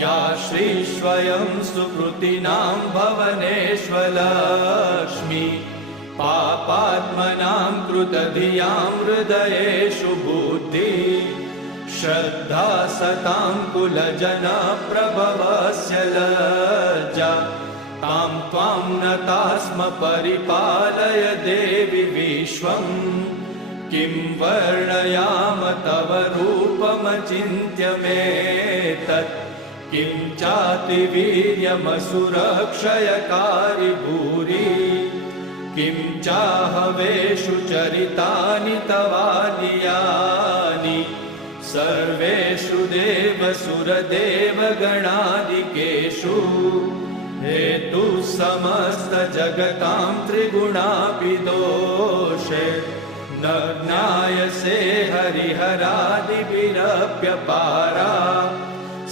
या श्रीस्वयं सुकृतिनां भवनेष्वलक्ष्मी पापात्मनां कृतधियां हृदयेषु बुद्धि श्रद्धा सतां कुलजनप्रभवस्य लज्जा तां त्वां नतास्म परिपालय देवि विश्वम् किं वर्णयाम तव रूपमचिन्त्यमेतत् किं चातिवीर्यमसुरक्षयकारि भूरि किं चाहवेषु चरितानि तवानियानि सर्वेषु देवसुरदेवगणादिकेषु हेतु समस्त जगतां त्रिगुणापि दोषे न ज्ञायसे हरिहरादिभिरप्यपारा